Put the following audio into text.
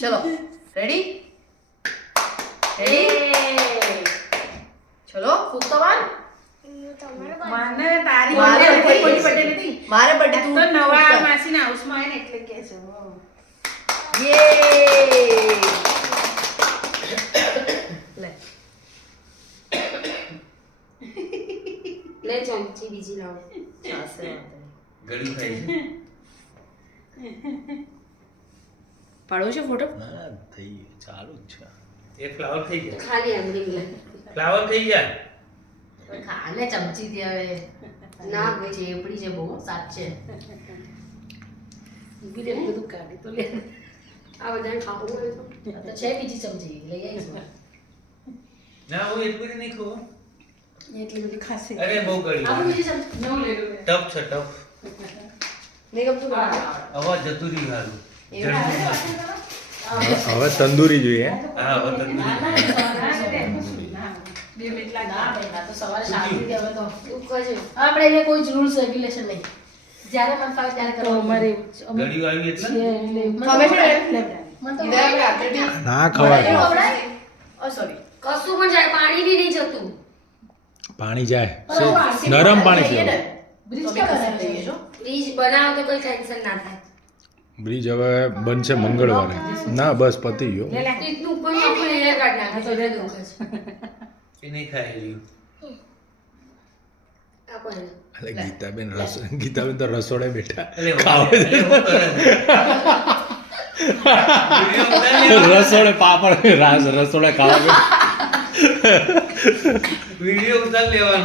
ચલો ready ready ચલો ફૂકતવાન મને તારી મારે birthday કોઈ birthday birthday નથી. મારે બર્થડે તું તો નવા ફૂક કર. માસીના હાઉસમાં આવે ને એટલે કે છે યે લે લે ચમચી બીજી લાવો. ચાલશે વાંધો નહીં. ગળ્યું ખાય છે પાડવો છે ફોટો ના ના થઈ ગયું, ચાલુ જ છે. એક ફ્લાવર થઈ જાય ખાલી આંગળી લે. ફ્લાવર થઈ જાય ખાલે ચમચી થી હવે ના ભાઈ. ચેપડી છે બહુ સાચે ઊભી રહે, બધું કાઢી તો લે. આ બધાને ખાવું હોય તો તો છે બીજી ચમચી લઈ આવીશું ના હું એટલું બધું નહીં ખાઉં એટલી બધી ખાસી અરે બહુ આપું ગળ્યું બીજી ચમચી નવ લઈ લો. ટફ છે ટફ નહીં ગમતું અવાજ જતું રહ્યું હારું એવું આવે ને જડતું નથી. હવે તંદૂરી જોઈએ. હા હવે તંદુરી ના, બે મિનિટ લાગે. ના ભાઈ ના તો સવારે શાંતિથી હવે તો તું કરજે. આપણે એને કોઈ જ રૂલ્સ રેગ્યુલેશન નહીં જ્યારે મન ફાવે ત્યારે તો કરવાનું અમારે એવું જ. અમે ગળ્યું આવ્યું એટલે છીએ એટલે ખબર છે ને? મને મન તો ના ખવાય. ઓ સોરી કશું પણ જાય પાણી બી નહીં જતું. પાણી જાય નરમ પાણી પીવું. બ્રિજ ક્યાં બનાવી દઈએ છો બીજ બનાવો તો કોઈ ટેન્શન ના થાય. બ્રિજ હવે બનશે મંગળવારે. ના બસ પતી ગયો. તીતનું ઉપર આખું લેયર કાઢી નાખે છે. એટલે દુખે છે. એ નહીં ખાય રહ્યું આ કોને? અરે ગીતાબેન તો રસોડે બેઠા એટલે હું- ખાવા એટલે હું કરે છે? વિડીયો ઉતારી લેવાનો. રસોડે પાપડ રસોડે ખાવા બેઠા. વિડીયો ઉતારી લેવાનો